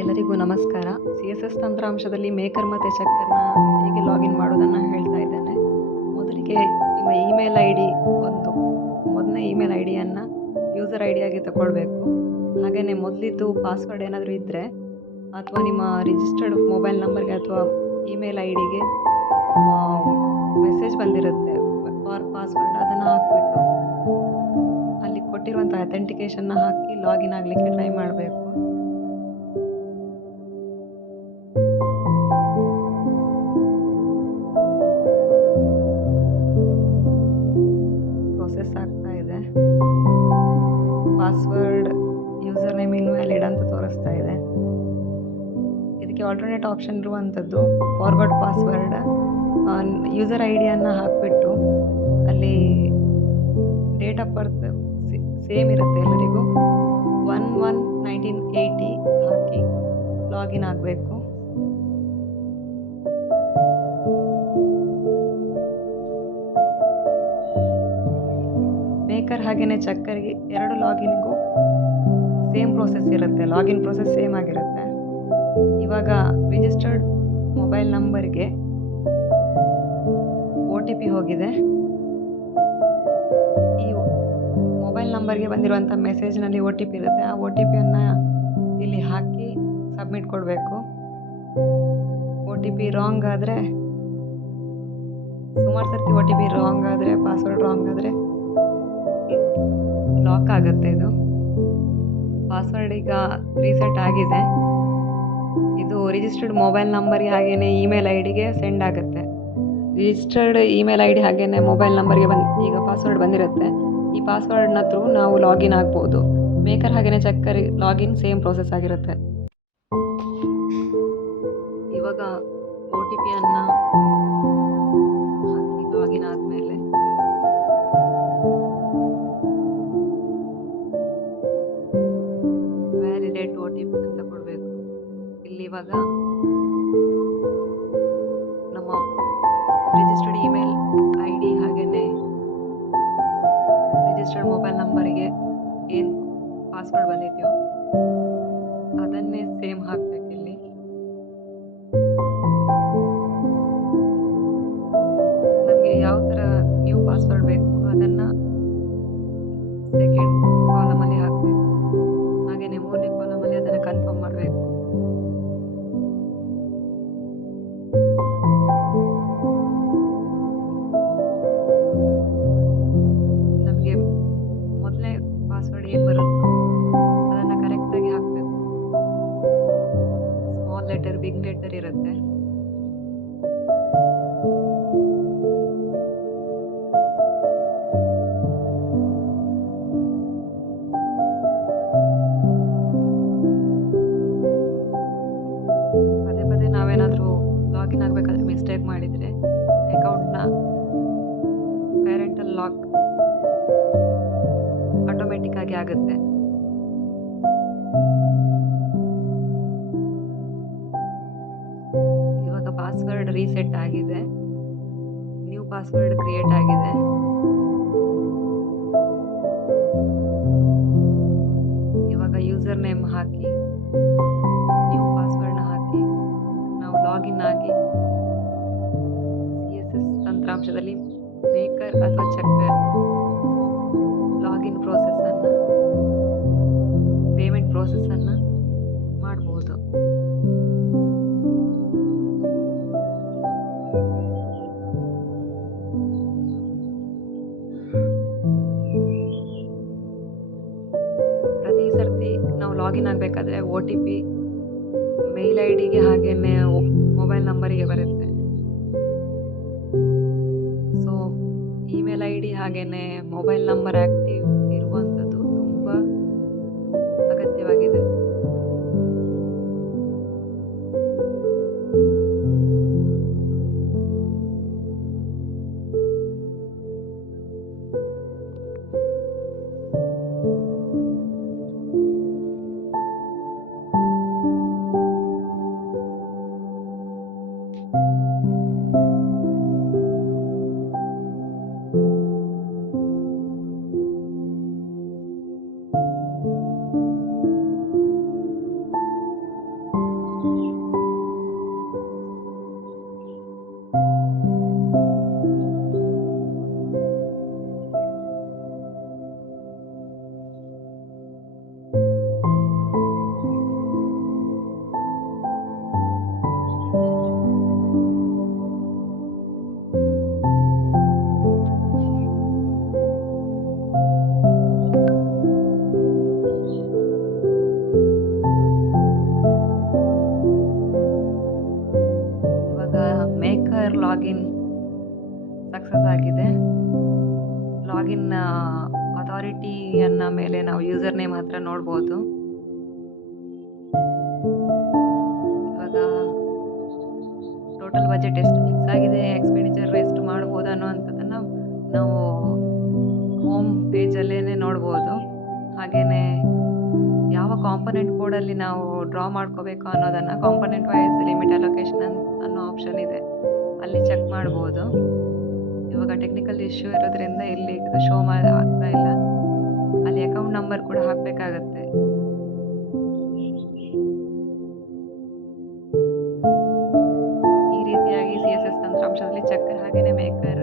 ಎಲ್ಲರಿಗೂ ನಮಸ್ಕಾರ. CSS ತಂತ್ರಾಂಶದಲ್ಲಿ maker ಮತ್ತು ಚೆಕ್ಕರ್ನ ಹೇಗೆ ಲಾಗಿನ್ ಮಾಡೋದನ್ನು ಹೇಳ್ತಾ ಇದ್ದೇನೆ. ಮೊದಲಿಗೆ ನಿಮ್ಮ ಇಮೇಲ್ ಐ ಡಿ ಮೊದಲನೇ ಇಮೇಲ್ ಐ ಡಿಯನ್ನು ಯೂಸರ್ ಐ ಡಿಯಾಗಿ ತಗೊಳ್ಬೇಕು. ಹಾಗೆಯೇ ಮೊದಲಿದ್ದು ಪಾಸ್ವರ್ಡ್ ಏನಾದರೂ ಇದ್ದರೆ ಅಥವಾ ನಿಮ್ಮ ರಿಜಿಸ್ಟರ್ಡ್ ಮೊಬೈಲ್ ನಂಬರ್ಗೆ ಅಥವಾ ಇಮೇಲ್ ಐ ಡಿಗೆ ಮೆಸೇಜ್ ಬಂದಿರುತ್ತೆ ಪಾಸ್ವರ್ಡ್, ಅದನ್ನು ಹಾಕಿಬಿಟ್ಟು ಅಲ್ಲಿ ಕೊಟ್ಟಿರುವಂಥ ಅಥೆಂಟಿಕೇಷನ್ನ ಹಾಕಿ ಲಾಗಿನ್ ಆಗಲಿಕ್ಕೆ ಟ್ರೈ ಮಾಡಬೇಕು. ಪ್ರೊಸೆಸ್ ಆಗ್ತಾ ಇದೆ. ಪಾಸ್ವರ್ಡ್ ಯೂಸರ್ ನೇಮ್ ಇನ್ವ್ಯಾಲಿಡ್ ಅಂತ ತೋರಿಸ್ತಾ ಇದೆ. ಇದಕ್ಕೆ ಆಲ್ಟರ್ನೇಟ್ ಆಪ್ಷನ್ ಇರುವಂಥದ್ದು ಫಾರ್ವರ್ಡ್ ಪಾಸ್ವರ್ಡ್. ಯೂಸರ್ ಐ ಡಿಯನ್ನು ಹಾಕಿಬಿಟ್ಟು ಅಲ್ಲಿ ಡೇಟ್ ಆಫ್ ಬರ್ತ್ ಸೇಮ್ ಇರುತ್ತೆ ಎಲ್ಲರಿಗೂ, 1/1/1980 ಹಾಕಿ ಲಾಗಿನ್ ಆಗಬೇಕು. ಮೇಕರ್ ಹಾಗೆಯೇ ಚೆಕ್ಕರ್ಗೆ ಎರಡು ಲಾಗಿನ್ಗೂ ಸೇಮ್ ಪ್ರೋಸೆಸ್ ಇರುತ್ತೆ, ಲಾಗಿನ್ ಪ್ರೋಸೆಸ್ ಸೇಮ್ ಆಗಿರುತ್ತೆ. ಇವಾಗ ರಿಜಿಸ್ಟರ್ಡ್ ಮೊಬೈಲ್ ನಂಬರ್ಗೆ OTP ಹೋಗಿದೆ. ಈ ಮೊಬೈಲ್ ನಂಬರ್ಗೆ ಬಂದಿರುವಂಥ ಮೆಸೇಜ್ನಲ್ಲಿ OTP ಇರುತ್ತೆ. ಆ OTPಯನ್ನು ಇಲ್ಲಿ ಹಾಕಿ ಸಬ್ಮಿಟ್ ಕೊಡಬೇಕು. OTP ರಾಂಗ್ ಆದರೆ, ಸುಮಾರು ಸರ್ತಿ OTP ರಾಂಗ್ ಆದರೆ, ಪಾಸ್ವರ್ಡ್ ರಾಂಗ್ ಆದರೆ ಲಾಕ್ ಆಗುತ್ತೆ. ಇದು ಪಾಸ್ವರ್ಡ್ ಈಗ ರೀಸೆಟ್ ಆಗಿದೆ. ಇದು ರಿಜಿಸ್ಟರ್ಡ್ ಮೊಬೈಲ್ ನಂಬರ್ಗೆ ಹಾಗೆಯೇ ಇಮೇಲ್ ಐ ಡಿಗೆ ಸೆಂಡ್ ಆಗುತ್ತೆ. ರಿಜಿಸ್ಟರ್ಡ್ ಇಮೇಲ್ ಐ ಡಿ ಹಾಗೆಯೇ ಮೊಬೈಲ್ ನಂಬರ್ಗೆ ಈಗ ಪಾಸ್ವರ್ಡ್ ಬಂದಿರುತ್ತೆ. ಈ ಪಾಸ್ವರ್ಡ್ನ ಥ್ರೂ ನಾವು ಲಾಗಿನ್ ಆಗ್ಬೋದು. ಮೇಕರ್ ಹಾಗೆಯೇ ಚೆಕ್ಕರ್ ಲಾಗಿನ್ ಸೇಮ್ ಪ್ರೋಸೆಸ್ ಆಗಿರುತ್ತೆ. ಇವಾಗ OTPಯನ್ನು ಹಾಕಿ ಲಾಗಿನ್ ಆದಮೇಲೆ ವ್ಯಾಲಿಡೇಟ್ OTP ಅಂತ ಕೊಡಬೇಕು. ಇಲ್ಲಿ ಇವಾಗ ನಮ್ಮ ರಿಜಿಸ್ಟರ್ಡ್ ಇಮೇಲ್ ಐ ಡಿ ಹಾಗೆಯೇ ರಿಜಿಸ್ಟರ್ಡ್ ಮೊಬೈಲ್ ನಂಬರಿಗೆ ಏನು ಪಾಸ್ವರ್ಡ್ ಬಂದಿದೆಯೋ ಅದನ್ನೇ ಸೇಮ್ ಹಾಕಬೇಕು. ಇಲ್ಲಿ ನಮಗೆ ಯಾವ ಥರ ನ್ಯೂ ಪಾಸ್ವರ್ಡ್ ಬೇಕು ಅದನ್ನು ಸೆಕೆಂಡ್ ಕಾಲಮಲ್ಲಿ ಹಾಕಬೇಕು. ಹಾಗೆಯೇ ಮೂರನೇ ಕಾಲಮಲ್ಲಿ ಅದನ್ನು ಕನ್ಫರ್ಮ್ ಮಾಡಬೇಕು. ನಮಗೆ ಮೊದಲನೇ ಪಾಸ್ವರ್ಡ್ ಏನು ಬರುತ್ತೋ ಅದನ್ನು ಕರೆಕ್ಟಾಗಿ ಹಾಕಬೇಕು. ಸ್ಮಾಲ್ ಲೆಟರ್, ಬಿಗ್ ಲೆಟರ್ ಇರುತ್ತೆ. ಪದೇ ಪದೇ ನಾವೇನಾದರೂ ಲಾಗಿನ್ ಆಗಬೇಕಾದ್ರೆ ಮಿಸ್ಟೇಕ್ ಮಾಡಿದರೆ ಅಕೌಂಟ್ನ ಪೇರೆಂಟಲ್ ಲಾಕ್ ಆಟೋಮೆಟಿಕ್ ಆಗಿ ಆಗುತ್ತೆ. ಇವಾಗ ಪಾಸ್ವರ್ಡ್ ರೀಸೆಟ್ ಆಗಿದೆ, ನ್ಯೂ ಪಾಸ್ವರ್ಡ್ ಕ್ರಿಯೇಟ್ ಆಗಿದೆ. ಇವಾಗ ಯೂಸರ್ ನೇಮ್ ಹಾಕಿ ನ್ಯೂ ಪಾಸ್ವರ್ಡ್ನ ಹಾಕಿ ನಾವು ಲಾಗಿನ್ ಆಗಿ CSS ತಂತ್ರಾಂಶದಲ್ಲಿ ಮೇಕರ್ ಅಥವಾ ಚೆಕ್ಕರ್ ಲಾಗಿನ್ ಪ್ರೋಸೆಸ್ಸನ್ನು, ಪೇಮೆಂಟ್ ಪ್ರೋಸೆಸ್ಸನ್ನು ಮಾಡ್ಬೋದು. ಪ್ರತಿ ಸರ್ತಿ ನಾವು ಲಾಗಿನ್ ಆಗಬೇಕಾದ್ರೆ OTP ಮೇಲ್ ಐ ಡಿಗೆ ಹಾಗೆಯೇ ಮೊಬೈಲ್ ನಂಬರಿಗೆ ಬರುತ್ತೆ. ಸೊ ಇಮೇಲ್ ಐ ಡಿ ಹಾಗೆಯೇ ಮೊಬೈಲ್ ನಂಬರ್ ಆ್ಯಕ್ಟಿವ್ ಇರುವಂಥದ್ದು ತುಂಬ ಅಗತ್ಯವಾಗಿದೆ. ಸಕ್ಸಸ್ ಆಗಿದೆ. ಲಾಗಿನ್ ಅಥಾರಿಟಿಯನ್ನ ಮೇಲೆ ನಾವು ಯೂಸರ್ ನೇಮ್ ಹತ್ರ ನೋಡ್ಬೋದು. ಇವಾಗ ಟೋಟಲ್ ಬಜೆಟ್ ಎಷ್ಟು ಫಿಕ್ಸ್ ಆಗಿದೆ, ಎಕ್ಸ್‌ಪೆಂಡಿಚರ್ ಎಷ್ಟು ಮಾಡ್ಬೋದು ಅನ್ನುವಂಥದ್ದನ್ನ ನಾವು ಹೋಮ್ ಪೇಜಲ್ಲೇನೆ ನೋಡ್ಬೋದು. ಹಾಗೇನೇ ಯಾವ ಕಾಂಪೊನೆಂಟ್ ಕೋಡಲ್ಲಿ ನಾವು ಡ್ರಾ ಮಾಡ್ಕೋಬೇಕು ಅನ್ನೋದನ್ನು ಕಾಂಪೊನೆಂಟ್ ವೈಸ್ ಲಿಮಿಟ್ ಅಲೋಕೇಶನ್ ಅನ್ನೋ ಆಪ್ಷನ್ ಇದೆ, ಅಲ್ಲಿ ಚೆಕ್ ಮಾಡ್ಬೋದು. ಇವಾಗ ಟೆಕ್ನಿಕಲ್ ಇಶ್ಯೂ ಇರೋದ್ರಿಂದ ಇಲ್ಲಿ ಶೋ ಆಗ್ತಾ ಇಲ್ಲ. ಅಲ್ಲಿ ಅಕೌಂಟ್ ನಂಬರ್ ಕೂಡ ಹಾಕಬೇಕಾಗತ್ತೆ. ಈ ರೀತಿಯಾಗಿ CSS ತಂತ್ರಾಂಶದಲ್ಲಿ ಚೆಕ್ಕರ್ ಹಾಗೇನೆ ಮೇಕರ್